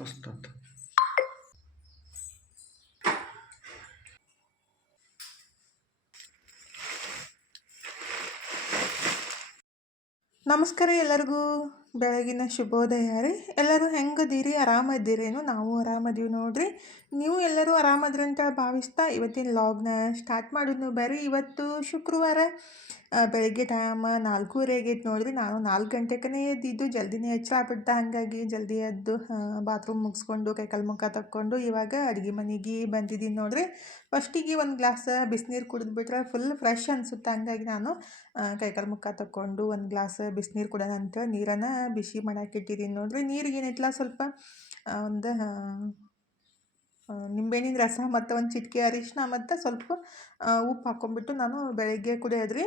ಮಸ್ತ್ ಅಂತ. ನಮಸ್ಕಾರ ಎಲ್ಲರಿಗೂ. ಬೆಳಗಿನ ಶುಭೋದಯ ರೀ. ಎಲ್ಲರೂ ಹೆಂಗದೀರಿ? ಆರಾಮದ್ದೀರೇನು? ನಾವು ಆರಾಮದೀವಿ ನೋಡ್ರಿ. ನೀವು ಎಲ್ಲರೂ ಆರಾಮದ್ರಿ ಅಂತ ಭಾವಿಸ್ತಾ ಇವತ್ತಿನ ಲಾಗ್ನ ಸ್ಟಾರ್ಟ್ ಮಾಡಿದ್ನು. ಬರ್ರಿ, ಇವತ್ತು ಶುಕ್ರವಾರ ಬೆಳಗ್ಗೆ ಟೈಮ್ 4:30 ಆಗೈತೆ ನೋಡ್ರಿ. ನಾನು 4 ಗಂಟೆಕನೇ ಎದ್ದಿದ್ದು, ಜಲ್ದಿನೇ ಎಚ್ಚರ ಹಾಗಾಗಿ ಜಲ್ದಿ ಎದ್ದು ಬಾತ್ರೂಮ್ ಮುಗಿಸ್ಕೊಂಡು ಕೈಕಾಲು ಮುಖ ತಕ್ಕೊಂಡು ಇವಾಗ ಅಡುಗೆ ಮನೆಗೆ ಬಂದಿದ್ದೀನಿ ನೋಡ್ರಿ. ಫಸ್ಟಿಗೆ ಒಂದು ಗ್ಲಾಸ್ ಬಿಸಿನೀರು ಕುಡಿದ್ಬಿಟ್ರೆ ಫುಲ್ ಫ್ರೆಶ್ ಅನಿಸುತ್ತೆ. ಹಂಗಾಗಿ ನಾನು ಕೈಕಾಲು ಮುಖ ತಕ್ಕೊಂಡು ಒಂದು ಗ್ಲಾಸ್ ಬಿಸಿನೀರು ಕುಡಿಯೋಣ ಅಂತ ನೀರನ್ನು ಬಿಸಿ ಮಾಡಾಕಿಟ್ಟಿದ್ದೀನಿ ನೋಡ್ರಿ. ನೀರಿಗೆ ಏನೈತಲ್ಲ ಸ್ವಲ್ಪ ಒಂದು ನಿಂಬೆಹಣ್ಣಿನ ರಸ ಮತ್ತು ಒಂದು ಚಿಟಿಕೆ ಅರಿಶಿನ ಮತ್ತು ಸ್ವಲ್ಪ ಉಪ್ಪು ಹಾಕ್ಕೊಂಡ್ಬಿಟ್ಟು ನಾನು ಬೆಳಗ್ಗೆ ಕುಡಿಯೋದ್ರಿ.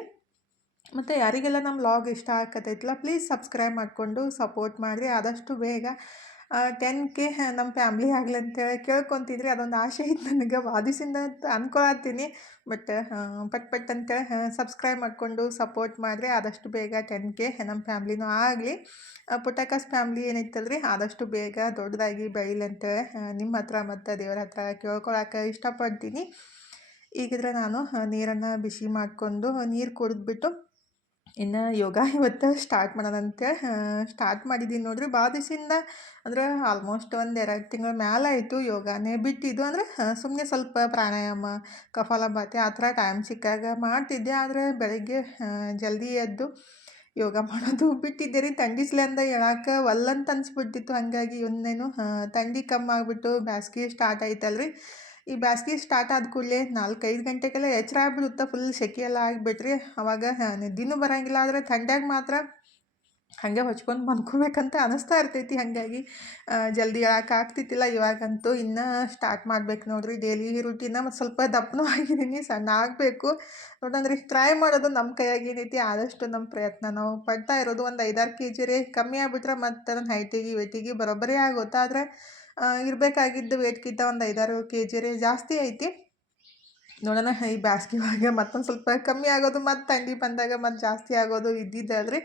ಮತ್ತು ಯಾರಿಗೆಲ್ಲ ನಮ್ಮ ಲಾಗ್ ಇಷ್ಟ ಆಗತ್ತೈತಲ್ಲ ಪ್ಲೀಸ್ ಸಬ್ಸ್ಕ್ರೈಬ್ ಮಾಡಿಕೊಂಡು ಸಪೋರ್ಟ್ ಮಾಡಿರಿ. ಆದಷ್ಟು ಬೇಗ 10K ನಮ್ಮ ಫ್ಯಾಮ್ಲಿ ಆಗಲಿ ಅಂತೇಳಿ ಕೇಳ್ಕೊತಿದ್ರಿ. ಅದೊಂದು ಆಸೆ ಐತೆ ನನಗೆ ವಾದಿಸಿಂದ ಅಂತ ಅಂದ್ಕೊಳತ್ತೀನಿ. ಬಟ್ ಪಟ್ ಅಂತೇಳಿ ಸಬ್ಸ್ಕ್ರೈಬ್ ಮಾಡಿಕೊಂಡು ಸಪೋರ್ಟ್ ಮಾಡಿರಿ. ಆದಷ್ಟು ಬೇಗ 10K ನಮ್ಮ ಫ್ಯಾಮ್ಲಿನೂ ಆಗಲಿ. ಪುಟಕಾಸ್ ಫ್ಯಾಮ್ಲಿ ಏನೈತಲ್ರಿ ಆದಷ್ಟು ಬೇಗ ದೊಡ್ಡದಾಗಿ ಬೆಳೀಲಿ ಅಂತೇಳಿ ನಿಮ್ಮ ಹತ್ರ ಮತ್ತು ದೇವ್ರ ಹತ್ರ ಕೇಳ್ಕೊಳಕ್ಕೆ ಇಷ್ಟಪಡ್ತೀನಿ. ಈಗಿದ್ರೆ ನಾನು ನೀರನ್ನು ಬಿಸಿ ಮಾಡಿಕೊಂಡು ನೀರು ಕುಡಿದ್ಬಿಟ್ಟು ಇನ್ನು ಯೋಗ ಇವತ್ತು ಸ್ಟಾರ್ಟ್ ಮಾಡೋಣ ಅಂತೇಳಿ ಸ್ಟಾರ್ಟ್ ಮಾಡಿದ್ದೀನಿ ನೋಡ್ರಿ. ಭಾಳ ದಿವಸದಿಂದ ಅಂದ್ರೆ ಆಲ್ಮೋಸ್ಟ್ ಒಂದು 2 ತಿಂಗಳ ಮೇಲೆ ಆಯಿತು ಯೋಗನೇ ಬಿಟ್ಟಿದ್ದು. ಅಂದರೆ ಸುಮ್ಮನೆ ಸ್ವಲ್ಪ ಪ್ರಾಣಾಯಾಮ, ಕಪಾಲಭಾತಿ ಆ ಥರ ಟೈಮ್ ಸಿಕ್ಕಾಗ ಮಾಡ್ತಿದ್ದೆ. ಆದರೆ ಬೆಳಗ್ಗೆ ಜಲ್ದಿ ಎದ್ದು ಯೋಗ ಮಾಡೋದು ಬಿಟ್ಟಿದ್ದೆ ರೀ. ಥಂಡಿಸ್ಲಿಂದ ಹೇಳಕ್ಕೆ ಒಲ್ಲಂತ ಅನಿಸ್ಬಿಟ್ಟಿತ್ತು. ಹಾಗಾಗಿ ಇನ್ನೇನು ಥಂಡಿ ಕಮ್ಮಿ ಆಗಿಬಿಟ್ಟು ಬ್ಯಾಸ್ಗೆ ಸ್ಟಾರ್ಟ್ ಆಯ್ತಲ್ರಿ. ಈ ಬ್ಯಾಸ್ಗೆ ಸ್ಟಾರ್ಟ್ ಆದ ಕೂಡಲೇ 4-5 ಗಂಟೆಗೆಲ್ಲ ಎಚ್ಚರ ಆಗ್ಬಿಡುತ್ತೆ. ಫುಲ್ ಸೆಕೆ ಎಲ್ಲ ಆಗಿಬಿಟ್ರಿ. ಅವಾಗ ನಿದ್ದೆನೂ ಬರೋಂಗಿಲ್ಲ. ಆದರೆ ಥಂಡ್ಯಾಗ ಮಾತ್ರ ಹಾಗೆ ಹೊಚ್ಕೊಂಡು ಮನ್ಕೋಬೇಕಂತ ಅನ್ನಿಸ್ತಾ ಇರ್ತೈತಿ. ಹಾಗಾಗಿ ಜಲ್ದಿ ಆಗ್ತಿತ್ತಿಲ್ಲ. ಇವಾಗಂತೂ ಇನ್ನೂ ಸ್ಟಾರ್ಟ್ ಮಾಡ್ಬೇಕು ನೋಡ್ರಿ ಡೈಲಿ ರೂಟೀನ. ಮತ್ತು ಸ್ವಲ್ಪ ದಪ್ಪನೂ ಆಗಿದ್ದೀನಿ, ಸಣ್ಣ ಆಗಬೇಕು ನೋಡಂದ್ರಿ. ಟ್ರೈ ಮಾಡೋದು ನಮ್ಮ ಕೈಯಾಗಿ ಏನೈತಿ, ಆದಷ್ಟು ನಮ್ಮ ಪ್ರಯತ್ನ ನಾವು ಪಡ್ತಾ ಇರೋದು. ಒಂದು 5-6 kg ರೀ ಕಮ್ಮಿ ಆಗಿಬಿಟ್ರೆ ಮತ್ತು ನನ್ನ ಹೈಟಿಗೆ ವೆಯ್ಟಿಗೆ ಬರೋಬ್ಬರಿ ಆಗುತ್ತೆ. ಆದರೆ ಇರಬೇಕಾಗಿದ್ದು ವೇಟ್ಗಿಂತ ಒಂದು 5-6 kg ರೀ ಜಾಸ್ತಿ ಐತಿ. ನೋಡೋಣ ಈ ಬ್ಯಾಸ್ಗೆ ಒಳಗೆ ಮತ್ತೊಂದು ಸ್ವಲ್ಪ ಕಮ್ಮಿ ಆಗೋದು, ಮತ್ತು ಥಂಡಿ ಬಂದಾಗ ಮತ್ತು ಜಾಸ್ತಿ ಆಗೋದು ಇದ್ದಿದ್ದಲ್ರಿ.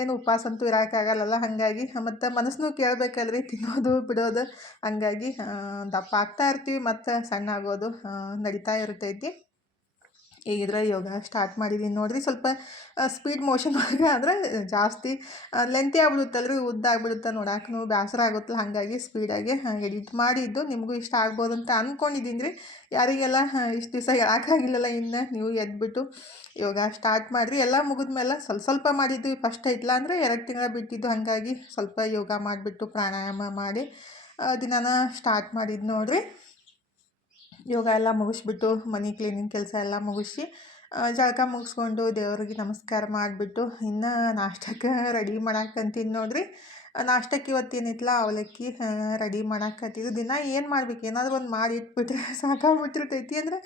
ಏನು ಉಪವಾಸ ಅಂತೂ ಇರೋಕ್ಕಾಗಲ್ಲಲ್ಲ. ಹಾಗಾಗಿ ಮತ್ತು ಮನಸ್ಸನ್ನು ಕೇಳಬೇಕಲ್ರಿ, ತಿನ್ನೋದು ಬಿಡೋದು. ಹಂಗಾಗಿ ದಪ್ಪ ಆಗ್ತಾ ಇರ್ತೀವಿ ಮತ್ತು ಸಣ್ಣ ಆಗೋದು ನಡೀತಾ ಇರ್ತೈತಿ. ಈಗಿದ್ರೆ ಯೋಗ ಸ್ಟಾರ್ಟ್ ಮಾಡಿದ್ದೀನಿ ನೋಡ್ರಿ. ಸ್ವಲ್ಪ ಸ್ಪೀಡ್ ಮೋಷನ್ ಒಳಗೆ ಅಂದರೆ ಜಾಸ್ತಿ ಲೆಂತಿ ಆಗ್ಬಿಡುತ್ತಲ್ರಿ, ಉದ್ದ ಆಗ್ಬಿಡುತ್ತೆ, ನೋಡಕ್ಕೂ ಬೇಸರ ಆಗುತ್ತಲ್ಲ. ಹಾಗಾಗಿ ಸ್ಪೀಡಾಗಿ ಎಡಿಟ್ ಮಾಡಿದ್ದು ನಿಮಗೂ ಇಷ್ಟ ಆಗ್ಬೋದು ಅಂತ ಅಂದ್ಕೊಂಡಿದ್ದೀನಿ ರೀ. ಯಾರಿಗೆಲ್ಲ ಇಷ್ಟು ದಿವಸ ಹೇಳೋಕ್ಕಾಗಿಲ್ಲಲ್ಲ, ಇನ್ನು ನೀವು ಎದ್ಬಿಟ್ಟು ಯೋಗ ಸ್ಟಾರ್ಟ್ ಮಾಡಿರಿ. ಎಲ್ಲ ಮುಗಿದ್ಮೇಲೆ ಸ್ವಲ್ಪ ಮಾಡಿದ್ದು ಫಸ್ಟ್ ಐತಲ್ಲ, ಅಂದರೆ 2 ತಿಂಗಳ ಬಿಟ್ಟಿದ್ದು. ಹಾಗಾಗಿ ಸ್ವಲ್ಪ ಯೋಗ ಮಾಡಿಬಿಟ್ಟು ಪ್ರಾಣಾಯಾಮ ಮಾಡಿ ದಿನಾನ ಸ್ಟಾರ್ಟ್ ಮಾಡಿದ್ದು ನೋಡ್ರಿ. ಯೋಗ ಎಲ್ಲ ಮುಗಿಸ್ಬಿಟ್ಟು ಮನೆ ಕ್ಲೀನಿಂಗ್ ಕೆಲಸ ಎಲ್ಲ ಮುಗಿಸಿ ಜಳಕ ಮುಗಿಸ್ಕೊಂಡು ದೇವ್ರಿಗೆ ನಮಸ್ಕಾರ ಮಾಡಿಬಿಟ್ಟು ಇನ್ನು ನಾಷ್ಟಕ್ಕೆ ರೆಡಿ ಮಾಡಾಕಂತೀನಿ ನೋಡ್ರಿ. ನಾಷ್ಟಕ್ಕೆ ಇವತ್ತೇನಿತ್ತಲ್ಲ ಅವಲಕ್ಕಿ ರೆಡಿ ಮಾಡಾಕತ್ತಿದ್ದು. ದಿನ ಏನು ಮಾಡ್ಬೇಕು, ಏನಾದರೂ ಒಂದು ಮಾಡಿ ಇಟ್ಬಿಟ್ರೆ ಸಾಕಾಗ್ಬಿಟ್ಟಿರ್ತೈತಿ. ಅಂದರೆ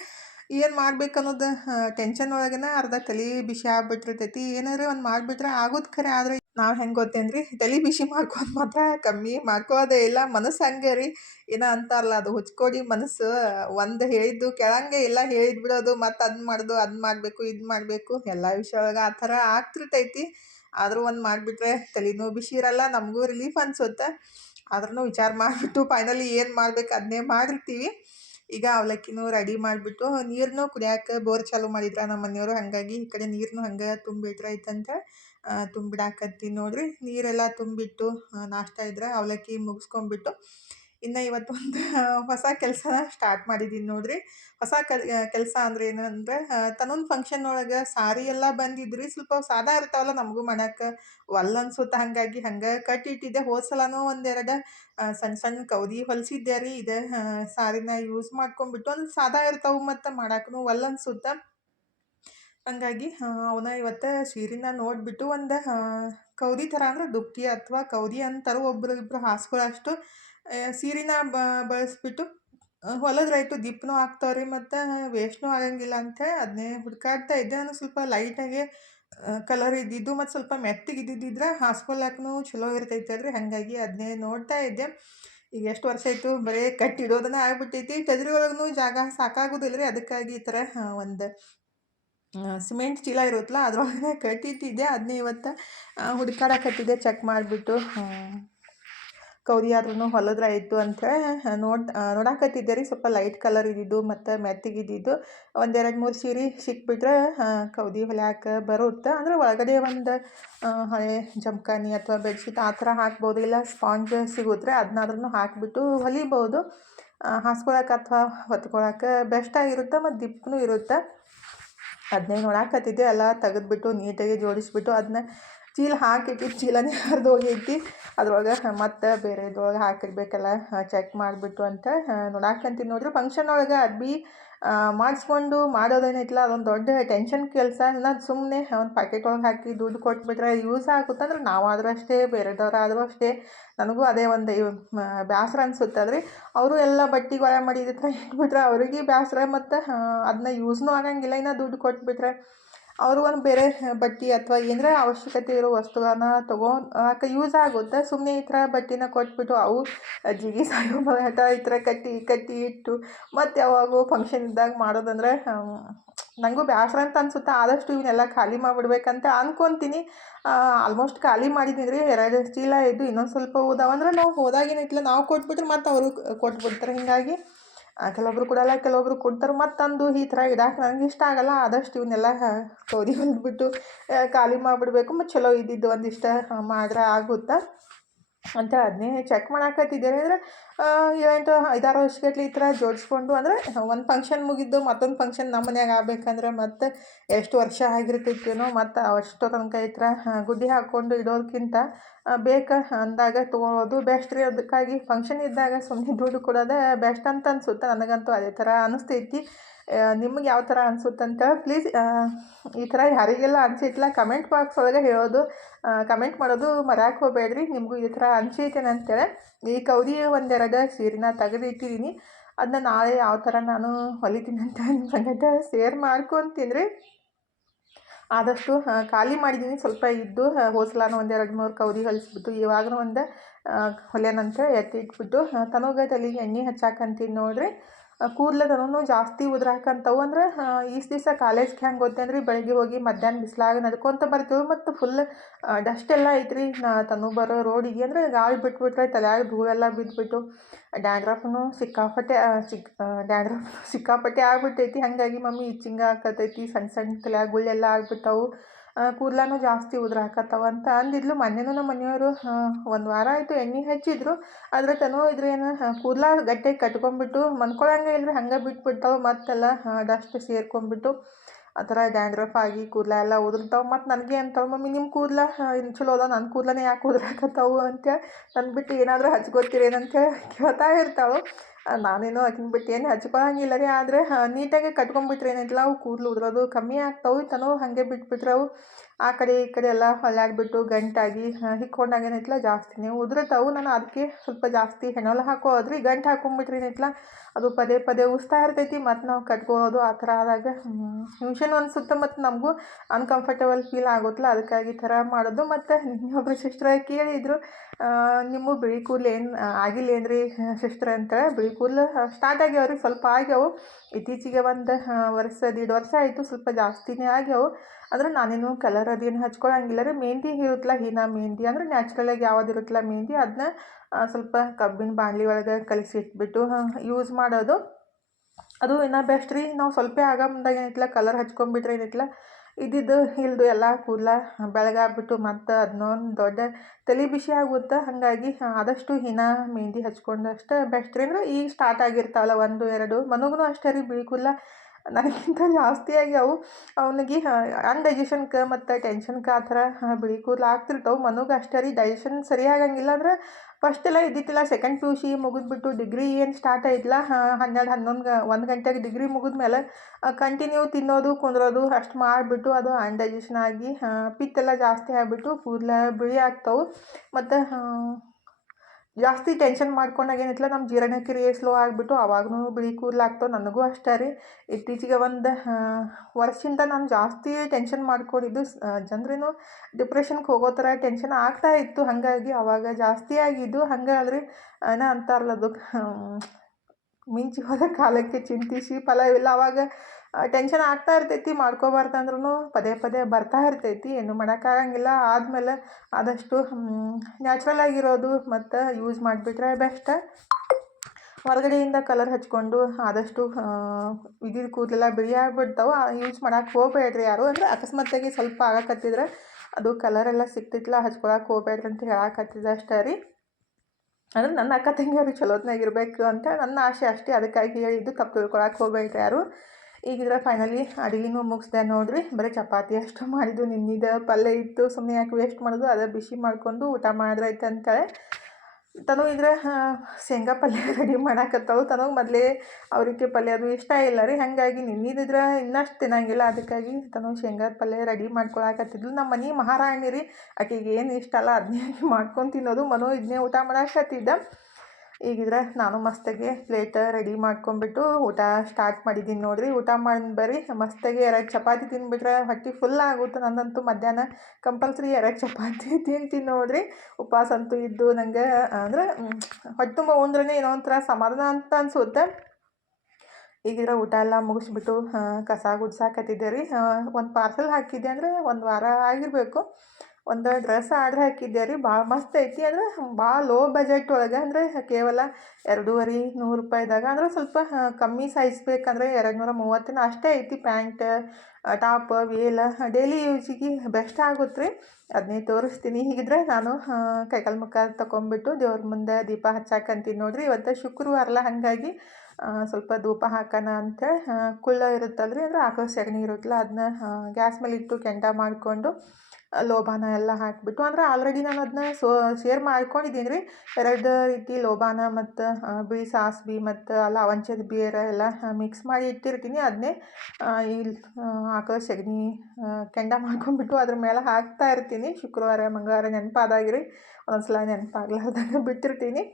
ಏನು ಮಾಡ್ಬೇಕು ಅನ್ನೋದು ಟೆನ್ಷನ್ ಒಳಗೇ ಅರ್ಧ ತಲೆ ಬಿಸಿ ಆಗ್ಬಿಟ್ಟಿರ್ತೈತಿ. ಏನಾದರೂ ಒಂದು ಮಾಡಿಬಿಟ್ರೆ ಆಗೋದು ಖರೆ. ಆದರೆ ನಾವು ಹೆಂಗೆ ಗೊತ್ತೇನ್ರಿ, ತಲೆ ಬಿಸಿ ಮಾಡ್ಕೋದು ಮಾತ್ರ ಕಮ್ಮಿ ಮಾಡ್ಕೋದೇ ಇಲ್ಲ. ಮನಸ್ಸು ಹಂಗೆ ರೀ, ಏನೋ ಅಂತಾರಲ್ಲ, ಅದು ಹುಚ್ಕೊಡಿ ಮನಸ್ಸು. ಒಂದು ಹೇಳಿದ್ದು ಕೆಳಂಗೆ ಎಲ್ಲ ಹೇಳಿದ್ಬಿಡೋದು, ಮತ್ತು ಅದನ್ನ ಮಾಡೋದು, ಅದನ್ನ ಮಾಡಬೇಕು, ಇದು ಮಾಡಬೇಕು, ಎಲ್ಲ ವಿಷಯ ಒಳಗೆ ಆ ಥರ ಆಗ್ತಿರ್ತೈತಿ. ಆದರೂ ಒಂದು ಮಾಡಿಬಿಟ್ರೆ ತಲೆನೂ ಬಿಸಿ ಇರಲ್ಲ, ನಮಗೂ ರಿಲೀಫ್ ಅನಿಸುತ್ತೆ. ಆದ್ರೂ ವಿಚಾರ ಮಾಡಿಬಿಟ್ಟು ಫೈನಲಿ ಏನು ಮಾಡ್ಬೇಕು ಅದನ್ನೇ ಮಾಡಿರ್ತೀವಿ. ಈಗ ಅವಲಕ್ಕಿನೂ ರೆಡಿ ಮಾಡಿಬಿಟ್ಟು ನೀರನ್ನು ಕುಡಿಯೋಕೆ ಬೋರ್ ಚಾಲು ಮಾಡಿದ್ರೆ ನಮ್ಮ ಮನೆಯವರು. ಹಾಗಾಗಿ ಈ ಕಡೆ ನೀರನ್ನು ಹಂಗೆ ತುಂಬಿಟ್ರೈತಂತ ತುಂಬಿಡಾಕತ್ತೀನಿ ನೋಡ್ರಿ. ನೀರೆಲ್ಲ ತುಂಬಿಟ್ಟು ನಾಷ್ಟ ಇದ್ರೆ ಅವಲಕ್ಕಿ ಮುಗಿಸ್ಕೊಂಡ್ಬಿಟ್ಟು ಇನ್ನು ಇವತ್ತೊಂದು ಹೊಸ ಕೆಲಸನ ಸ್ಟಾರ್ಟ್ ಮಾಡಿದ್ದೀನಿ ನೋಡ್ರಿ. ಹೊಸ ಕೆಲಸ ಅಂದರೆ ಏನು ಅಂದರೆ, ತನ್ನೊಂದು ಫಂಕ್ಷನ್ ಒಳಗೆ ಸಾರಿ ಎಲ್ಲ ಬಂದಿದ್ರಿ. ಸ್ವಲ್ಪ ಸಾದಾ ಇರ್ತಾವಲ್ಲ, ನಮಗೂ ಮಾಡೋಕ್ಕೆ ಒಲ್ಲ ಅನ್ಸುತ್ತೆ. ಹಾಗಾಗಿ ಹಂಗೆ ಕಟ್ಟಿಟ್ಟಿದ್ದೆ. ಹೋದ ಸಲನೂ 1-2 ಸಣ್ಣ ಕೌದಿ ಹೊಲಿಸಿದ್ದೆ ರೀ. ಇದೆ ಸಾರಿನ ಯೂಸ್ ಮಾಡ್ಕೊಂಡ್ಬಿಟ್ಟು ಒಂದು ಸಾದಾ ಇರ್ತಾವೆ ಮತ್ತು ಮಾಡೋಕ್ಕೂ ಒಲ್ಲ ಅನ್ಸುತ್ತೆ. ಹಂಗಾಗಿ ಅವನ್ನ ಇವತ್ತು ಸೀರೆನ ನೋಡಿಬಿಟ್ಟು ಒಂದು ಕೌದಿ ಥರ, ಅಂದರೆ ದುಪ್ಟಿ ಅಥವಾ ಕೌದಿ ಅಂತಾರೆ ಒಬ್ಬರು ಇಬ್ಬರು ಹಾಸ್ಕೊಳ್ಳೋಷ್ಟು ಸೀರೆನ ಬಳಸ್ಬಿಟ್ಟು ಹೊಲಿದ್ರಾಯ್ತು. ದಿಪ್ಪನೂ ಆಗ್ತಾವ್ರಿ ಮತ್ತು ವೇಸ್ಟ್ನೂ ಆಗಂಗಿಲ್ಲ ಅಂಥೇಳಿ ಅದನ್ನೇ ಹುಡುಕಾಡ್ತಾ ಇದ್ದೆ. ನಾನು ಸ್ವಲ್ಪ ಲೈಟಾಗಿ ಕಲರ್ ಇದ್ದಿದ್ದು ಮತ್ತು ಸ್ವಲ್ಪ ಮೆತ್ತಗೆ ಇದ್ದಿದ್ದಿದ್ರೆ ಹಾಸ್ಕೊಳಕ್ಕೂ ಚಲೋ ಇರ್ತೈತಲ್ರಿ. ಹಾಗಾಗಿ ಅದನ್ನೇ ನೋಡ್ತಾ ಇದ್ದೆ. ಈಗ ಎಷ್ಟು ವರ್ಷ ಆಯಿತು ಬರೀ ಕಟ್ಟಿಡೋದನ್ನ ಆಗ್ಬಿಟ್ಟೈತಿ. ಟಗರಿ ಒಳಗೂ ಜಾಗ ಸಾಕಾಗೋದಿಲ್ಲ ರೀ. ಅದಕ್ಕಾಗಿ ಈ ಥರ ಒಂದು ಸಿಮೆಂಟ್ ಚೀಲ ಇರುತ್ತಲ್ಲ ಅದ್ರೊಳಗೆ ಕಟ್ಟಿಟ್ಟಿದ್ದೆ. ಅದನ್ನೇ ಇವತ್ತು ಹುಡುಕಾಡಕತ್ತಿದ್ದೆ ಚೆಕ್ ಮಾಡಿಬಿಟ್ಟು. ಕೌದಿ ಆದ್ರೂ ಹೊಲಿದ್ರೆ ಆಯಿತು ಅಂಥೇಳಿ ನೋಡಾಕತ್ತಿದ್ದೆ ರೀ. ಸ್ವಲ್ಪ ಲೈಟ್ ಕಲರ್ ಇದ್ದಿದ್ದು ಮತ್ತು ಮೆತ್ತಗಿದ್ದಿದ್ದು ಒಂದೆರಡು ಮೂರು ಸೀರೆ ಸಿಕ್ಬಿಟ್ರೆ ಕೌದಿ ಹೊಲ್ಯಾಕೆ ಬರುತ್ತೆ. ಅಂದರೆ ಒಳಗಡೆ ಒಂದು ಹಳೆ ಜಮಖಾನಿ ಅಥವಾ ಬೆಡ್ಶೀಟ್ ಆ ಥರ ಹಾಕ್ಬೋದು. ಇಲ್ಲ ಸ್ಪಾಂಜ್ ಸಿಗುತ್ತೆ, ಅದನ್ನಾದ್ರೂ ಹಾಕಿಬಿಟ್ಟು ಹೊಲಿಬೋದು. ಹಾಸ್ಕೊಳಕ್ಕೆ ಅಥವಾ ಹೊತ್ಕೊಳಕ್ಕೆ ಬೆಸ್ಟಾಗಿರುತ್ತೆ ಮತ್ತು ದಿಪ್ಪೂ ಇರುತ್ತೆ. ಅದನ್ನೇ ನೋಡಾಕತ್ತಿದ್ದೆ. ಎಲ್ಲ ತೆಗೆದ್ಬಿಟ್ಟು ನೀಟಾಗಿ ಜೋಡಿಸ್ಬಿಟ್ಟು ಅದನ್ನ ಚೀಲ ಹಾಕಿಟ್ಟಿದ್ದು ಚೀಲನೇ ಹರಿದು ಹೋಗೈತಿ. ಅದ್ರೊಳಗೆ ಮತ್ತು ಬೇರೆದ್ರೊಳಗೆ ಹಾಕಿರ್ಬೇಕಲ್ಲ, ಚೆಕ್ ಮಾಡಿಬಿಟ್ಟು ಅಂತ ನೋಡಾಕಂತೀನಿ. ನೋಡ್ರಿ ಫಂಕ್ಷನ್ ಒಳಗೆ ಅರ್ಬಿ ಮಾಡಿಸ್ಕೊಂಡು ಮಾಡೋದೇನೈತಿಲ್ಲ ಅದೊಂದು ದೊಡ್ಡ ಟೆನ್ಷನ್ ಕೆಲಸ. ನಾನು ಸುಮ್ಮನೆ ಒಂದು ಪ್ಯಾಕೆಟ್ ಒಳಗೆ ಹಾಕಿ ದುಡ್ಡು ಕೊಟ್ಬಿಟ್ರೆ ಯೂಸ್ ಆಗುತ್ತೆ. ಅಂದ್ರೆ ನಾವಾದರೂ ಅಷ್ಟೇ, ಬೇರೆದವ್ರಾದರೂ ಅಷ್ಟೇ. ನನಗೂ ಅದೇ ಒಂದು ಬೇಸರ ಅನಿಸುತ್ತದ್ರಿ. ಅವರು ಎಲ್ಲ ಬಟ್ಟೆಗಳು ಮಾಡಿದ ಥರ ಇಟ್ಬಿಟ್ರೆ ಅವ್ರಿಗೆ ಬೇಸರ, ಮತ್ತು ಅದನ್ನ ಯೂಸ್ನೂ ಆಗಂಗಿಲ್ಲ. ಇನ್ನು ದುಡ್ಡು ಕೊಟ್ಬಿಟ್ರೆ ಅವರು ಒಂದು ಬೇರೆ ಬಟ್ಟೆ ಅಥವಾ ಏನರ ಅವಶ್ಯಕತೆ ಇರೋ ವಸ್ತುಗಳನ್ನ ತೊಗೊಳಕ್ಕೆ ಯೂಸ್ ಆಗುತ್ತೆ. ಸುಮ್ಮನೆ ಈ ಥರ ಬಟ್ಟೆನ ಕೊಟ್ಬಿಟ್ಟು ಅವು ಜಿಗಿ ಸಾಯೋ ಮಟ್ಟ ಈ ಥರ ಕಟ್ಟಿ ಇಟ್ಟು ಮತ್ತು ಯಾವಾಗೂ ಫಂಕ್ಷನ್ ಇದ್ದಾಗ ಮಾಡೋದಂದ್ರೆ ನನಗೂ ಬೇಸರ ಅಂತ ಅನಿಸುತ್ತೆ. ಆದಷ್ಟು ಇವನ್ನೆಲ್ಲ ಖಾಲಿ ಮಾಡಿಬಿಡ್ಬೇಕಂತ ಅಂದ್ಕೊತೀನಿ. ಆಲ್ಮೋಸ್ಟ್ ಖಾಲಿ ಮಾಡಿದ್ದೀನಿ ರೀ. 2 ಚೀಲ ಇದ್ದು ಇನ್ನೊಂದು ಸ್ವಲ್ಪ ಉದಾವಂದ್ರೆ ನಾವು ಹೋದಾಗೇನೈತಿಲ್ಲ ನಾವು ಕೊಟ್ಬಿಟ್ರೆ ಮತ್ತು ಅವರು ಕೊಟ್ಬಿಡ್ತಾರೆ. ಹೀಗಾಗಿ ಕೆಲವೊಬ್ರು ಕೊಡಲ್ಲ, ಕೆಲವೊಬ್ರು ಕೊಡ್ತಾರೆ. ಮತ್ತೊಂದು ಈ ಥರ ಇಡಕ್ಕೆ ನನಗೆ ಇಷ್ಟ ಆಗಲ್ಲ. ಆದಷ್ಟು ಇವನ್ನೆಲ್ಲ ಕೌದಿ ಹೊಲಿದ್ಬಿಟ್ಟು ಖಾಲಿ ಮಾಡಿಬಿಡ್ಬೇಕು. ಮತ್ತು ಚಲೋ ಇದ್ದಿದ್ದು ಒಂದಿಷ್ಟು ಮಾಡಿದ್ರೆ ಆಗುತ್ತೆ ಅಂತ ಅದನ್ನೇ ಚೆಕ್ ಮಾಡಾಕತ್ತಿದ್ದೇನೆ. ಅಂದರೆ 5-6 ವರ್ಷಗಟ್ಲೆ ಈ ಥರ ಜೋಡಿಸ್ಕೊಂಡು, ಅಂದರೆ ಒಂದು ಫಂಕ್ಷನ್ ಮುಗಿದ್ದು ಮತ್ತೊಂದು ಫಂಕ್ಷನ್ ನಮ್ಮ ಮನ್ಯಾಗ ಆಗ್ಬೇಕಂದ್ರೆ ಮತ್ತು ಎಷ್ಟು ವರ್ಷ ಆಗಿರ್ತೈತೇನೋ. ಮತ್ತು ಅಷ್ಟೋ ತನಕ ಈ ಥರ ಗುಡ್ಡೆ ಹಾಕ್ಕೊಂಡು ಇಡೋದಕ್ಕಿಂತ ಬೇಕಾ ಅಂದಾಗ ತೊಗೊಳೋದು ಬೆಸ್ಟ್ ರೀ. ಅದಕ್ಕಾಗಿ ಫಂಕ್ಷನ್ ಇದ್ದಾಗ ಸುಮ್ಮನೆ ದುಡ್ಡು ಕೊಡೋದೇ ಬೆಸ್ಟ್ ಅಂತ ಅನಿಸುತ್ತೆ. ನನಗಂತೂ ಅದೇ ಥರ ಅನಿಸ್ತೈತಿ. ನಿಮ್ಗೆ ಯಾವ ಥರ ಅನಿಸುತ್ತಂತ ಪ್ಲೀಸ್ ಈ ಥರ ಯಾರಿಗೆಲ್ಲ ಅನಿಸೈತಿಲ್ಲ ಕಮೆಂಟ್ ಬಾಕ್ಸ್ ಒಳಗೆ ಹೇಳೋದು, ಕಮೆಂಟ್ ಮಾಡೋದು ಮರ್ಯಾಕೆ ಹೋಗಬೇಡ್ರಿ. ನಿಮಗೂ ಈ ಥರ ಅನಿಸೈತೇನೆ ಅಂತೇಳಿ. ಈ ಕೌದಿ 1-2 ಸೀರೆನ ತೆಗೆದಿಟ್ಟಿದ್ದೀನಿ. ಅದನ್ನ ನಾಳೆ ಯಾವ ಥರ ನಾನು ಹೊಲಿತೀನಿ ಅಂತ ನಿಮ್ಮ ಸಂಗಡ ಶೇರ್ ಮಾಡ್ಕೊತೀನಿ ರೀ. ಆದಷ್ಟು ಖಾಲಿ ಮಾಡಿದ್ದೀನಿ. ಸ್ವಲ್ಪ ಇದ್ದು ಹೋಸಲಾನು 1-2-3 ಕೌದಿ ಹೊಲಿಸ್ಬಿಟ್ಟು ಇವಾಗಲೂ ಒಂದು ಹೊಲೆನಂತ ಎತ್ತಿಟ್ಬಿಟ್ಟು ತನಗೆ ತಲೆಗೆ ಎಣ್ಣೆ ಹಚ್ಚಾಕಂತೀನಿ ನೋಡ್ರಿ. ಕೂದಲದನೂ ಜಾಸ್ತಿ ಉದ್ರಾಕಂತವು. ಅಂದ್ರೆ ಈಸ್ ದಿವಸ ಕಾಲೇಜ್ಗೆ ಹೆಂಗೆ ಗೊತ್ತೇನ್ರಿ, ಬೆಳಗ್ಗೆ ಹೋಗಿ ಮಧ್ಯಾಹ್ನ ಬಿಸಿಲಾಗ ನಡ್ಕೊತ ಬರ್ತೀವಿ. ಮತ್ತು ಫುಲ್ ಡಸ್ಟ್ ಎಲ್ಲ ಐತ್ರಿ ತನು ಬರೋ ರೋಡಿಗೆ. ಅಂದರೆ ಗಾಳಿ ಬಿಟ್ಬಿಟ್ರೆ ತಲೆಯಾಗ ಧೂಳೆಲ್ಲ ಬಿದ್ದುಬಿಟ್ಟು ಡ್ಯಾಂಡ್ರಫ್ನು ಸಿಕ್ಕಾಪಟ್ಟೆ ಆಗ್ಬಿಟ್ಟೈತಿ. ಹಾಗಾಗಿ ಮಮ್ಮಿ ಇಚ್ಚಿಂಗ್ ಆಕತೈತಿ, ಸಣ್ಣ ತಲೆಯಾಗ ಗುಳ್ಳೆಲ್ಲ ಆಗ್ಬಿಟ್ಟವು, ಕೂದಲೂ ಜಾಸ್ತಿ ಉದ್ರಾಕತ್ತವ ಅಂತ ಅಂದಿದ್ಲು. ಮೊನ್ನೆನೂ ನಮ್ಮ ಮನೆಯವರು 1 ವಾರ ಆಯಿತು ಎಣ್ಣೆ ಹಚ್ಚಿದ್ರು. ಆದರೆ ತನೂ ಇದ್ರೇನು ಕೂದಲ ಗಟ್ಟಿಯಾಗಿ ಕಟ್ಕೊಂಡ್ಬಿಟ್ಟು ಮನ್ಕೊಳಂಗೆ ಇಲ್ಲರಿ, ಹಂಗೆ ಬಿಟ್ಬಿಡ್ತಾವೆ. ಮತ್ತೆಲ್ಲ ಡಸ್ಟ್ ಸೇರ್ಕೊಂಡ್ಬಿಟ್ಟು ಆ ಥರ ಡ್ಯಾಂಡ್ರಫ್ ಆಗಿ ಕೂದಲ ಎಲ್ಲ ಉದುರ್ತಾವೆ. ಮತ್ತು ನನಗೆ ಅಂತಾವೆ, ಮಮ್ಮಿ ನಿಮ್ಮ ಕೂದಲ ಇನ್ನು ಚಲೋ ಅದಾವ, ನನ್ನ ಕೂದಲನೇ ಯಾಕೆ ಉದ್ರಾಕತ್ತವು ಅಂತೇಳಿ ನನ್ನ ಬಿಟ್ಟು ಏನಾದರೂ ಹಚ್ಕೋತೀರೇನಂತೇಳಿ ಕೇಳ್ತಾ ಇರ್ತಾಳೆ. ನಾನೇನು ಆಕಿನ ಬಿಟ್ಟು ಏನು ಹಚ್ಕೊಳಂಗಿಲ್ಲ ರೀ. ಆದರೆ ನೀಟಾಗಿ ಕಟ್ಕೊಂಡ್ಬಿಟ್ರೆ ಏನೈತಿಲ್ಲ ಅವು ಕೂದಲು ಉದುರೋದು ಕಮ್ಮಿ ಆಗ್ತಾವೆ. ತನೂ ಹಾಗೆ ಬಿಟ್ಬಿಟ್ರೆ ಅವು ಆ ಕಡೆ ಈ ಕಡೆ ಎಲ್ಲ ಹೊಲ್ಯಾಡ್ಬಿಟ್ಟು ಗಂಟಾಗಿ ಹಿಕ್ಕೊಂಡಾಗ ಏನೈತಿಲ್ಲ ಜಾಸ್ತಿನೇ ಉದುರುತ್ತಾವು. ನಾನು ಅದಕ್ಕೆ ಸ್ವಲ್ಪ ಜಾಸ್ತಿ ಹೆಣಲ್ ಹಾಕೋದ್ರಿ. ಗಂಟು ಹಾಕೊಂಡ್ಬಿಟ್ರೆ ಏನೈತಿಲ್ಲ ಅದು ಪದೇ ಉಸ್ತಾ ಇರ್ತೈತಿ. ಮತ್ತು ನಾವು ಕಟ್ಕೊಳ್ಳೋದು ಆ ಥರ ಆದಾಗ ಹಿಂಸೆನೂ ಅನಿಸುತ್ತೆ, ಮತ್ತು ನಮಗೂ ಅನ್ಕಂಫರ್ಟೇಬಲ್ ಫೀಲ್ ಆಗುತ್ತಲ್ಲ. ಅದಕ್ಕಾಗಿ ಈ ಥರ ಮಾಡೋದು. ಮತ್ತು ಇನ್ನೊಬ್ಬರು ಸಿಸ್ಟ್ರ ಕೇಳಿದರು, ನಿಮ್ಮ ಬಿಳಿ ಕೂದಲು ಏನು ಆಗಿಲ್ಲೇನ್ರಿ ಸಿಸ್ಟ್ರ ಅಂತೇಳಿ. ಬಿಳಿ ಕೂದಲು ಸ್ಟಾರ್ಟ್ ಆಗ್ಯಾವ್ರಿ, ಸ್ವಲ್ಪ ಆಗ್ಯಾವು. ಇತ್ತೀಚೆಗೆ 1-1.5 ವರ್ಷ ಆಯಿತು, ಸ್ವಲ್ಪ ಜಾಸ್ತಿನೇ ಆಗ್ಯಾವು. ಅಂದ್ರೆ ನಾನೇನು ಕಲರ್ ಅದೇನು ಹಚ್ಕೊಳಂಗಿಲ್ಲ ರೀ. ಮೆಹಂದಿ ಇರುತ್ತಲ್ಲ, ಹೀನಾ ಮೆಹಂದಿ ಅಂದರೆ ನ್ಯಾಚುರಲಾಗಿ ಯಾವ್ದು ಇರುತ್ತಲ್ಲ ಮೆಹಂದಿ, ಅದನ್ನ ಸ್ವಲ್ಪ ಕಬ್ಬಿನ ಬಾಣಲಿ ಒಳಗೆ ಕಲಸಿ ಇಟ್ಬಿಟ್ಟು ಯೂಸ್ ಮಾಡೋದು. ಅದು ಇನ್ನೂ ಬೆಸ್ಟ್ ರೀ. ನಾವು ಸ್ವಲ್ಪ ಆಗ ಮುಂದಾಗ ಏನೈತಿಲ್ಲ ಕಲರ್ ಹಚ್ಕೊಂಡ್ಬಿಟ್ರೆ ಏನೈತಿಲ್ಲ ಇದ್ದಿದ್ದು ಇಲ್ದು ಎಲ್ಲ ಕೂದಲ ಬೆಳಗಾಗ್ಬಿಟ್ಟು ಮತ್ತು ಅದನ್ನೊಂದು ದೊಡ್ಡ ತಲೆ ಬಿಸಿ ಆಗುತ್ತೆ. ಹಾಗಾಗಿ ಆದಷ್ಟು ಹೀನಾ ಮೆಹಂದಿ ಹಚ್ಕೊಂಡಷ್ಟು ಬೆಸ್ಟ್ ರೀ. ಅಂದರೆ ಈಗ ಸ್ಟಾರ್ಟ್ ಆಗಿರ್ತಾವಲ್ಲ 1-2 ಮನಗೂ ಅಷ್ಟೇ ರೀ ಬಿಳಿ ಕೂದಲ ನನಗಿಂತ ಜಾಸ್ತಿ ಆಗ್ಯಾವು. ಅವನಿಗೆ ಅನ್ಡೈಜೆಷನ್ಗೆ ಮತ್ತು ಟೆನ್ಷನ್ಗೆ ಆ ಥರ ಬಿಳಿ ಕೂದಲು ಆಗ್ತಿರ್ತಾವೆ. ಮನಗೆ ಅಷ್ಟೇ ರೀ, ಡೈಜೆಷನ್ ಸರಿ ಆಗಂಗಿಲ್ಲ. ಅಂದರೆ ಫಸ್ಟೆಲ್ಲ ಇದ್ದಿತ್ತಿಲ್ಲ, ಸೆಕೆಂಡ್ PUC ಮುಗಿದ್ಬಿಟ್ಟು ಡಿಗ್ರಿ ಏನು ಸ್ಟಾರ್ಟ್ ಆಯ್ತಲ್ಲ 12-11 ಗಂಟೆಗೆ ಡಿಗ್ರಿ ಮುಗಿದ್ಮೇಲೆ ಕಂಟಿನ್ಯೂ ತಿನ್ನೋದು ಕುಂದ್ರೋದು ಅಷ್ಟು ಮಾಡಿಬಿಟ್ಟು ಅದು ಅನ್ಡೈಜೆಷನ್ ಆಗಿ ಪಿತ್ತೆಲ್ಲ ಜಾಸ್ತಿ ಆಗಿಬಿಟ್ಟು ಕೂದಲು ಬಿಳಿ ಆಗ್ತಾವೆ. ಮತ್ತು ಜಾಸ್ತಿ ಟೆನ್ಷನ್ ಮಾಡ್ಕೊಂಡಾಗ ಏನೈತಿಲ್ಲ ನಮ್ಮ ಜೀರ್ಣಕ್ರಿಯೆ ಸ್ಲೋ ಆಗಿಬಿಟ್ಟು ಅವಾಗೂ ಬಿಳಿ ಕೂದಲು ಆಗ್ತಾವೆ. ನನಗೂ ಅಷ್ಟೇ ರೀ. ಇತ್ತೀಚೆಗೆ 1 ವರ್ಷದಿಂದ ನಾನು ಜಾಸ್ತಿ ಟೆನ್ಷನ್ ಮಾಡ್ಕೊಂಡಿದ್ದು ಜನರೇನು ಡಿಪ್ರೆಷನ್ಗೆ ಹೋಗೋ ಥರ ಟೆನ್ಷನ್ ಆಗ್ತಾಯಿತ್ತು. ಹಾಗಾಗಿ ಆವಾಗ ಜಾಸ್ತಿ ಆಗಿದ್ದು. ಹಂಗಾದ್ರೆ ಏನೋ ಅಂತಾರಲ್ಲ ಅದು ಮಿಂಚಿ ಹೋದ ಕಾಲಕ್ಕೆ ಚಿಂತಿಸಿ ಫಲವಿಲ್ಲ. ಆವಾಗ ಟೆನ್ಷನ್ ಆಗ್ತಾ ಇರ್ತೈತಿ, ಮಾಡ್ಕೋಬಾರ್ದಂದ್ರೂ ಪದೇ ಪದೇ ಬರ್ತಾ ಇರ್ತೈತಿ, ಏನು ಮಾಡೋಕ್ಕಾಗಂಗಿಲ್ಲ. ಆದಮೇಲೆ ಆದಷ್ಟು ನ್ಯಾಚುರಲ್ ಆಗಿರೋದು ಮತ್ತು ಯೂಸ್ ಮಾಡಿಬಿಟ್ರೆ ಬೆಸ್ಟ್. ಹೊರಗಡೆಯಿಂದ ಕಲರ್ ಹಚ್ಕೊಂಡು ಆದಷ್ಟು ಇದ್ದಿದ್ದು ಕೂದಲೆಲ್ಲ ಬಿಳಿ ಆಗ್ಬಿಡ್ತಾವೆ, ಯೂಸ್ ಮಾಡೋಕೆ ಹೋಗ್ಬೇಡ್ರಿ ಯಾರು. ಅಂದರೆ ಅಕಸ್ಮಾತ್ತಾಗಿ ಸ್ವಲ್ಪ ಆಗಕತ್ತಿದ್ರೆ ಅದು ಕಲರೆಲ್ಲ ಸಿಕ್ತಿತ್ತಲ್ಲ, ಹಚ್ಕೊಳಕ್ಕೆ ಹೋಗ್ಬೇಡ್ರಿ ಅಂತ ಹೇಳಕತ್ತಿದ್ದೆ ಅಷ್ಟೇ ರೀ. ಅಂದರೆ ನನ್ನ ಅಕ್ಕ ತಂಗಿಯವ್ರಿಗೆ ಚಲೋತ್ನಾಗ ಇರಬೇಕು ಅಂತ ನನ್ನ ಆಸೆ ಅಷ್ಟೇ, ಅದಕ್ಕಾಗಿ ಹೇಳಿದ್ದು, ತಪ್ಪು ತಿಳ್ಕೊಳಕ್ಕೆ ಹೋಗ್ಬೇಡ್ರಿ ಯಾರು. ಈಗಿದ್ರೆ ಫೈನಲಿ ಅಡುಗೆನೂ ಮುಗಿಸ್ದೆ ನೋಡಿರಿ. ಬರೀ ಚಪಾತಿ ಅಷ್ಟು ಮಾಡಿದ್ದು, ನಿನ್ನಿದ ಪಲ್ಯ ಇತ್ತು, ಸುಮ್ಮನೆ ಯಾಕೆ ವೇಸ್ಟ್ ಮಾಡೋದು, ಅದೇ ಬಿಸಿ ಮಾಡ್ಕೊಂಡು ಊಟ ಮಾಡಿದ್ರೈತೆ ಅಂತೇಳಿ ತನು ಇದ್ರೆ ಶೇಂಗಾ ಪಲ್ಯ ರೆಡಿ ಮಾಡಾಕತ್ತಳು. ತನಗೆ ಮೊದಲೇ ಅವ್ರಿಗೆ ಪಲ್ಯ ಅದು ಇಷ್ಟ ಇಲ್ಲ ರೀ, ಹಾಗಾಗಿ ನಿನ್ನಿದ್ರೆ ಇನ್ನಷ್ಟು ತಿನ್ನಂಗಿಲ್ಲ, ಅದಕ್ಕಾಗಿ ತನು ಶೇಂಗಾದ ಪಲ್ಯ ರೆಡಿ ಮಾಡ್ಕೊಳಕತ್ತಿದ್ಲು. ನಮ್ಮ ಮನೆ ಮಹಾರಾಣಿ ರೀ, ಆಕೆಗೆ ಏನು ಇಷ್ಟ ಅಲ್ಲ ಅದನ್ನೇ ಮಾಡ್ಕೊಂಡು ತಿನ್ನೋದು. ಮನೋ ಇದನ್ನೇ ಊಟ ಮಾಡಾಕತ್ತಿದ್ದ. ಈಗಿದ್ರೆ ನಾನು ಮಸ್ತಾಗಿ ಪ್ಲೇಟ್ ರೆಡಿ ಮಾಡ್ಕೊಂಬಿಟ್ಟು ಊಟ ಸ್ಟಾರ್ಟ್ ಮಾಡಿದ್ದೀನಿ ನೋಡಿರಿ. ಊಟ ಮಾಡಿ ಬರೀ ಮಸ್ತಾಗಿ 2 ಚಪಾತಿ ತಿಂದುಬಿಟ್ರೆ ಹೊಟ್ಟೆ ಫುಲ್ ಆಗುತ್ತೆ. ನನ್ನಂತೂ ಮಧ್ಯಾಹ್ನ ಕಂಪಲ್ಸರಿ 2 ಚಪಾತಿ ತಿಂತೀನಿ ನೋಡಿರಿ. ಉಪವಾಸ ಅಂತೂ ಇದ್ದು ನನಗೆ ಅಂದರೆ ಹೊಟ್ಟೆ ತುಂಬ ಉಂಡ್ರೇ ಏನೋ ಒಂಥರ ಸಮಾಧಾನ ಅಂತ ಅನಿಸುತ್ತೆ. ಈಗಿದ್ರೆ ಊಟ ಎಲ್ಲ ಮುಗಿಸ್ಬಿಟ್ಟು ಕಸ ಗುಡ್ಸಾಕತ್ತಿದ್ದೆ ರೀ. ಒಂದು ಪಾರ್ಸೆಲ್ ಹಾಕಿದ್ದೆ, ಅಂದರೆ 1 ವಾರ ಆಗಿರಬೇಕು. ಒಂದು ಡ್ರೆಸ್ ಆರ್ಡ್ರ್ ಹಾಕಿದ್ದೆ ರೀ, ಭಾಳ ಮಸ್ತ್ ಐತಿ. ಅಂದರೆ ಭಾಳ ಲೋ ಬಜೆಟ್ ಒಳಗೆ, ಅಂದರೆ ಕೇವಲ 2,500 ರೂಪಾಯಿದಾಗ. ಅಂದರೆ ಸ್ವಲ್ಪ ಕಮ್ಮಿ ಸೈಜ್ ಬೇಕಂದರೆ 230 ಅಷ್ಟೇ ಐತಿ. ಪ್ಯಾಂಟ್, ಟಾಪ್, ವೇಲ್ ಡೈಲಿ ಯೂಸಿಗೆ ಬೆಸ್ಟ್ ಆಗುತ್ತೆ ರೀ. ಅದನ್ನೇ ತೋರಿಸ್ತೀನಿ. ಹೀಗಿದ್ರೆ ನಾನು ಕೈಕಾಲು ಮುಖ ತೊಗೊಂಬಿಟ್ಟು ದೇವ್ರ ಮುಂದೆ ದೀಪ ಹಚ್ಚಾಕಂತೀನಿ ನೋಡಿರಿ. ಇವತ್ತು ಶುಕ್ರವಾರಲ್ಲ, ಹಾಗಾಗಿ ಸ್ವಲ್ಪ ಧೂಪ ಹಾಕೋಣ ಅಂತೇಳಿ ಕುಳ್ಳ ಇರುತ್ತಲ್ರಿ, ಅಂದರೆ ಆಕಳ ಸೆಗಣಿ ಇರುತ್ತಲ್ಲ, ಅದನ್ನ ಗ್ಯಾಸ್ ಮೇಲೆ ಇಟ್ಟು ಕೆಂಡ ಮಾಡಿಕೊಂಡು ಲೋಬಾನ ಎಲ್ಲ ಹಾಕಿಬಿಟ್ಟು, ಅಂದರೆ ಆಲ್ರೆಡಿ ನಾನು ಅದನ್ನ ಶೇರ್ ಮಾಡ್ಕೊಂಡಿದ್ದೀನಿ ರೀ. 2 ರೀತಿ ಲೋಬಾನ ಮತ್ತು ಬಿಳಿ ಸಾಸ್ವೆ ಮತ್ತು ಲವಂಚದ ಬೇರು ಎಲ್ಲ ಮಿಕ್ಸ್ ಮಾಡಿ ಇಟ್ಟಿರ್ತೀನಿ. ಅದನ್ನೇ ಇಲ್ಲಿ ಆಕಳ ಸೆಗಣಿ ಕೆಂಡ ಮಾಡ್ಕೊಂಡ್ಬಿಟ್ಟು ಅದ್ರ ಮೇಲೆ ಹಾಕ್ತಾ ಇರ್ತೀನಿ. ಶುಕ್ರವಾರ ಮಂಗಳವಾರ ನೆನಪಾದಾಗಿರಿ, ಒಂದೊಂದು ಸಲ ನೆನಪಾಗ್ಲಾರ್ದಾಗ ಬಿಟ್ಟಿರ್ತೀನಿ.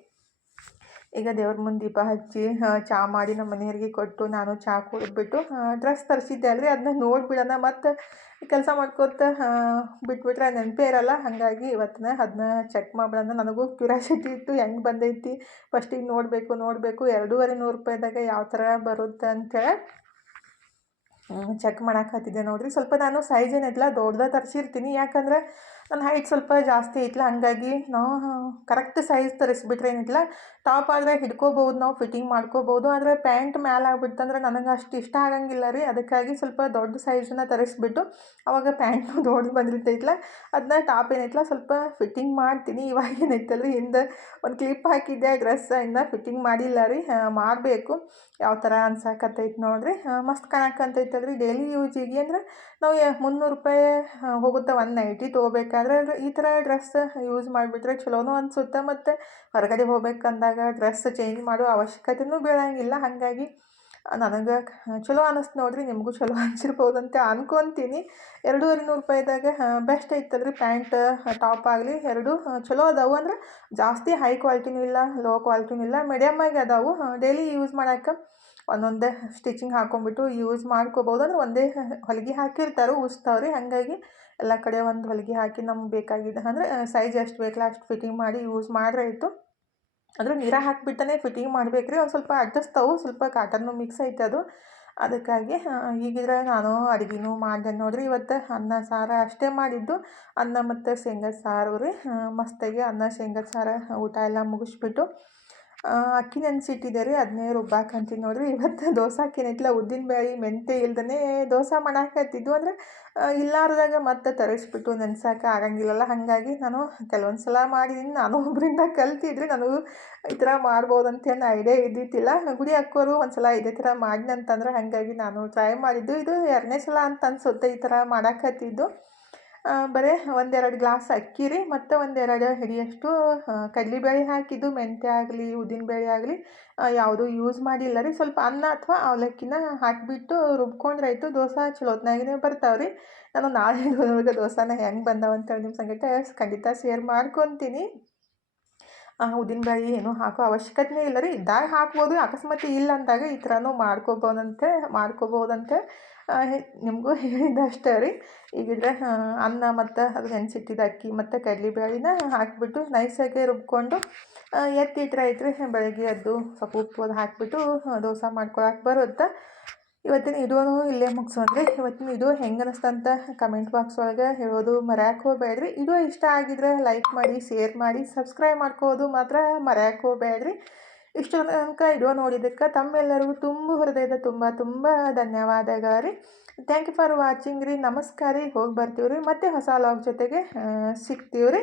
ಈಗ ದೇವ್ರ ಮುಂದೆ ದೀಪ ಹಚ್ಚಿ ಚಹಾ ಮಾಡಿ ನಮ್ಮ ಮನೆಯವ್ರಿಗೆ ಕೊಟ್ಟು ನಾನು ಚಹಾ ಕುಡಿದ್ಬಿಟ್ಟು ಡ್ರೆಸ್ ತರಿಸಿದ್ದೆ ಅಲ್ರಿ, ಅದನ್ನ ನೋಡಿಬಿಡೋಣ. ಮತ್ತು ಕೆಲಸ ಮಾಡ್ಕೋತ ಬಿಟ್ಬಿಟ್ರೆ ನೆನಪೇ ಇರಲ್ಲ, ಹಾಗಾಗಿ ಇವತ್ತಿನ ಅದನ್ನ ಚೆಕ್ ಮಾಡಿಬಿಡೋಣ. ನನಗೂ ಕ್ಯೂರಿಯಾಸಿಟಿ ಇತ್ತು, ಹೆಂಗೆ ಬಂದೈತಿ ಫಸ್ಟಿಗೆ ನೋಡಬೇಕು 2,500 ರೂಪಾಯಿದಾಗ ಯಾವ ಥರ ಬರುತ್ತೆ ಅಂತೇಳಿ ಚೆಕ್ ಮಾಡಾಕತ್ತಿದ್ದೆ ನೋಡಿರಿ. ಸ್ವಲ್ಪ ನಾನು ಸೈಜ್ ಏನಿಲ್ಲ ದೊಡ್ಡದಾಗ ತರಿಸಿರ್ತೀನಿ, ಯಾಕಂದರೆ ನನ್ನ ಹೈಟ್ ಸ್ವಲ್ಪ ಜಾಸ್ತಿ ಐತಲ್ಲ, ಹಾಗಾಗಿ ನಾವು ಕರೆಕ್ಟ್ ಸೈಜ್ ತರಿಸ್ಬಿಟ್ರೆ ಏನಿಲ್ಲ, ಟಾಪ್ ಆದರೆ ಹಿಡ್ಕೋಬೋದು, ನಾವು ಫಿಟ್ಟಿಂಗ್ ಮಾಡ್ಕೋಬೋದು. ಆದರೆ ಪ್ಯಾಂಟ್ ಮ್ಯಾಲೆ ಆಗ್ಬಿಡ್ತಂದ್ರೆ ನನಗೆ ಅಷ್ಟು ಇಷ್ಟ ಆಗಂಗಿಲ್ಲ ರೀ. ಅದಕ್ಕಾಗಿ ಸ್ವಲ್ಪ ದೊಡ್ಡ ಸೈಜನ್ನ ತರಿಸ್ಬಿಟ್ಟು ಅವಾಗ ಪ್ಯಾಂಟು ದೊಡ್ಡ ಬಂದಿರ್ತೈತಲ್ಲ, ಅದನ್ನ ಟಾಪ್ ಏನೈತಲ್ಲ ಸ್ವಲ್ಪ ಫಿಟ್ಟಿಂಗ್ ಮಾಡ್ತೀನಿ. ಇವಾಗ ಏನೈತಲ್ಲ ರೀ, ಹಿಂದೆ ಒಂದು ಕ್ಲಿಪ್ ಹಾಕಿದ್ದೆ, ಡ್ರೆಸ್ ಇನ್ನೂ ಫಿಟ್ಟಿಂಗ್ ಮಾಡಿಲ್ಲ ರೀ, ಮಾಡಬೇಕು. ಯಾವ ಥರ ಅನ್ಸಾಕತ್ತೈತೆ ನೋಡಿರಿ. ಮಸ್ತ್ ಕಾಣಕಂತೈತಲ್ರಿ ಡೈಲಿ ಯೂಸಿಗೆ. ಅಂದರೆ ನಾವು 300 ರೂಪಾಯಿ ಹೋಗುತ್ತೆ ಒಂದು ನೈಟಿ ತೊಗೋಬೇಕಾದ್ರೆ. ಈ ಥರ ಡ್ರೆಸ್ ಯೂಸ್ ಮಾಡಿಬಿಟ್ರೆ ಚಲೋನೂ ಅನಿಸುತ್ತೆ, ಮತ್ತು ಹೊರಗಡೆ ಹೋಗ್ಬೇಕಂದಾಗ ಡ್ರೆಸ್ ಚೇಂಜ್ ಮಾಡೋ ಅವಶ್ಯಕತೆಯೂ ಬೀಳಂಗಿಲ್ಲ. ಹಾಗಾಗಿ ನನಗೆ ಚಲೋ ಅನ್ನಿಸ್ತು ನೋಡಿರಿ, ನಿಮಗೂ ಚಲೋ ಅನಿಸಿರ್ಬೋದು ಅಂತ ಅನ್ಕೊತೀನಿ. 2,500 ರೂಪಾಯಿದಾಗ ಬೆಸ್ಟ್ ಐತಲ್ರಿ. ಪ್ಯಾಂಟ್ ಟಾಪ್ ಆಗಲಿ ಎರಡೂ ಚಲೋ ಅದಾವು. ಅಂದರೆ ಜಾಸ್ತಿ ಹೈ ಕ್ವಾಲಿಟಿನೂ ಇಲ್ಲ, ಲೋ ಕ್ವಾಲಿಟಿನೂ ಇಲ್ಲ, ಮೀಡಿಯಮ್ ಆಗಿ ಅದಾವು. ಡೈಲಿ ಯೂಸ್ ಮಾಡೋಕೆ ಒಂದೊಂದೇ ಸ್ಟಿಚಿಂಗ್ ಹಾಕ್ಕೊಂಬಿಟ್ಟು ಯೂಸ್ ಮಾಡ್ಕೋಬೋದು. ಅಂದ್ರೆ ಒಂದೇ ಹೊಲಿಗೆ ಹಾಕಿರ್ತಾರೆ, ಉಸ್ತಾವ್ರಿ, ಹಾಗಾಗಿ ಎಲ್ಲ ಕಡೆ ಒಂದು ಹೊಲಿಗೆ ಹಾಕಿ ನಮ್ಗೆ ಬೇಕಾಗಿದೆ ಅಂದರೆ ಸೈಜ್ ಎಷ್ಟು ಬೇಕಲ್ಲ ಅಷ್ಟು ಫಿಟ್ಟಿಂಗ್ ಮಾಡಿ ಯೂಸ್ ಮಾಡ್ರೆ ಆಯಿತು. ಅಂದರೆ ನೀರ ಹಾಕಿಬಿಟ್ಟೇ ಫಿಟ್ಟಿಂಗ್ ಮಾಡ್ಬೇಕು ರೀ. ಒಂದು ಸ್ವಲ್ಪ ಅಡ್ಜಸ್ತಾವು, ಸ್ವಲ್ಪ ಕಾಟನ್ನು ಮಿಕ್ಸ್ ಐತೆ ಅದು, ಅದಕ್ಕಾಗಿ. ಹೀಗಿದ್ರೆ ನಾನು ಅಡುಗೆನೂ ಮಾಡಿದೆ ನೋಡಿರಿ. ಇವತ್ತು ಅನ್ನ ಸಾರು ಅಷ್ಟೇ ಮಾಡಿದ್ದು, ಅನ್ನ ಮತ್ತು ಶೇಂಗದ ಸಾರು ರೀ. ಮಸ್ತಾಗಿ ಅನ್ನ ಶೇಂಗದ ಸಾರು ಊಟ ಎಲ್ಲ ಮುಗಿಸ್ಬಿಟ್ಟು ಅಕ್ಕಿ ನೆನೆಸಿಟ್ಟಿದ್ದೆ ರೀ, ಅದನ್ನೇ ರುಬ್ಬಾಕಂತೀನಿ ನೋಡಿರಿ. ಇವತ್ತು ದೋಸೆ ಏನೈತಿಲ್ಲ, ಉದ್ದಿನಬೇಳೆ ಮೆಂತ್ಯ ಇಲ್ದೇ ದೋಸೆ ಮಾಡಾಕತ್ತಿದ್ದು. ಅಂದರೆ ಇಲ್ಲಾರ್ದಾಗ ಮತ್ತೆ ತರಿಸ್ಬಿಟ್ಟು ನೆನ್ಸೋಕೆ ಆಗಂಗಿಲ್ಲಲ್ಲ, ಹಾಗಾಗಿ ನಾನು ಕೆಲವೊಂದು ಸಲ ಮಾಡಿದ್ದೀನಿ. ನಾನು ಒಬ್ಬರಿಂದ ಕಲ್ತಿದ್ರಿ, ನನಗೂ ಈ ಥರ ಮಾಡ್ಬೋದಂತೇನು ಐಡಿಯಾ ಇದ್ದಿದ್ದಿಲ್ಲ. ಗುಡಿ ಅಕ್ಕೋರು ಒಂದು ಸಲ ಇದೇ ಥರ ಮಾಡಿನಂತಂದ್ರೆ, ಹಾಗಾಗಿ ನಾನು ಟ್ರೈ ಮಾಡಿದ್ದು. ಇದು 2ನೇ ಸಲ ಅಂತ ಅನಿಸುತ್ತೆ ಈ ಥರ ಮಾಡಾಕತ್ತಿದ್ದು. ಬರೀ 1-2 ಗ್ಲಾಸ್ ಅಕ್ಕಿ ರೀ, ಮತ್ತು 1-2 ಹಿಡಿಯಷ್ಟು ಕಡಲೆಬೇಳೆ ಹಾಕಿದ್ದು. ಮೆಂತ್ಯ ಆಗಲಿ ಉದ್ದಿನಬೇಳೆ ಆಗಲಿ ಯಾವುದೂ ಯೂಸ್ ಮಾಡಿಲ್ಲ ರೀ. ಸ್ವಲ್ಪ ಅನ್ನ ಅಥವಾ ಅವಲಕ್ಕಿನ ಹಾಕಿಬಿಟ್ಟು ರುಬ್ಕೊಂಡ್ರಾಯ್ತು. ದೋಸೆ ಚಲೋತ್ನಾಗಿನೇ ಬರ್ತಾವೆ ರೀ. ನಾನು ನಾಳೆ ದೋಸೆನ ಹೆಂಗೆ ಬಂದಾವ ಅಂತೇಳಿ ನಿಮ್ಮ ಸಂಗಟ ಖಂಡಿತ ಶೇರ್ ಮಾಡ್ಕೊತೀನಿ. ಉದ್ದಿನಬೇಳೆ ಏನೂ ಹಾಕೋ ಅವಶ್ಯಕತೆನೇ ಇಲ್ಲ ರೀ, ಇದ್ದಾಗ ಹಾಕ್ಬೋದು, ಅಕಸ್ಮಾತ್ ಇಲ್ಲ ಅಂದಾಗ ಈ ಥರನೂ ಮಾಡ್ಕೋಬೋದಂತೆ ನಿಮಗೂ ಹೇಳಿದ್ದು ಅಷ್ಟೇ ರೀ. ಈಗಿದ್ರೆ ಅನ್ನ ಮತ್ತು ಅದು ನೆನೆಸಿಟ್ಟಿದ್ದ ಅಕ್ಕಿ ಮತ್ತು ಕಡಲೆಬೇಳೆನ ಹಾಕಿಬಿಟ್ಟು ನೈಸಾಗಿ ರುಬ್ಕೊಂಡು ಎತ್ತಿಟ್ರೆ ಆಯ್ತು ರೀ. ಬೆಳಗ್ಗೆ ಎದ್ದು ಸ್ವಲ್ಪ ಉಪ್ಪು ಅದು ಹಾಕಿಬಿಟ್ಟು ದೋಸೆ ಮಾಡ್ಕೊಳಕ್ಕೆ ಬರುತ್ತೆ. ಇವತ್ತಿನ ವಿಡಿಯೋನು ಇಲ್ಲೇ ಮುಗಿಸೋಣ್ರಿ. ಇವತ್ತಿನ ವಿಡಿಯೋ ಹೆಂಗೆ ಅನಿಸ್ತಂತ ಕಮೆಂಟ್ ಬಾಕ್ಸ್ ಒಳಗೆ ಹೇಳೋದು ಮರ್ಯಾಕೆ ಹೋಗಬೇಡ್ರಿ. ವಿಡಿಯೋ ಇಷ್ಟ ಆಗಿದ್ರೆ ಲೈಕ್ ಮಾಡಿ, ಶೇರ್ ಮಾಡಿ, ಸಬ್ಸ್ಕ್ರೈಬ್ ಮಾಡ್ಕೋದು ಮಾತ್ರ ಮರ್ಯಾಕೆ ಹೋಗಬೇಡ್ರಿ. ಇಷ್ಟು ತನಕ ವಿಡಿಯೋ ನೋಡಿದ್ದಕ್ಕೆ ತಮ್ಮೆಲ್ಲರಿಗೂ ಹೃದಯದ ತುಂಬ ಧನ್ಯವಾದಗಳು ರೀ. ಥ್ಯಾಂಕ್ ಯು ಫಾರ್ ವಾಚಿಂಗ್ ರೀ. ನಮಸ್ಕಾರ ರೀ. ಹೋಗಿ ಬರ್ತೀವಿ ರೀ. ಮತ್ತೆ ಹೊಸ ಲಾಗ್ ಜೊತೆಗೆ ಸಿಗ್ತೀವಿ ರೀ.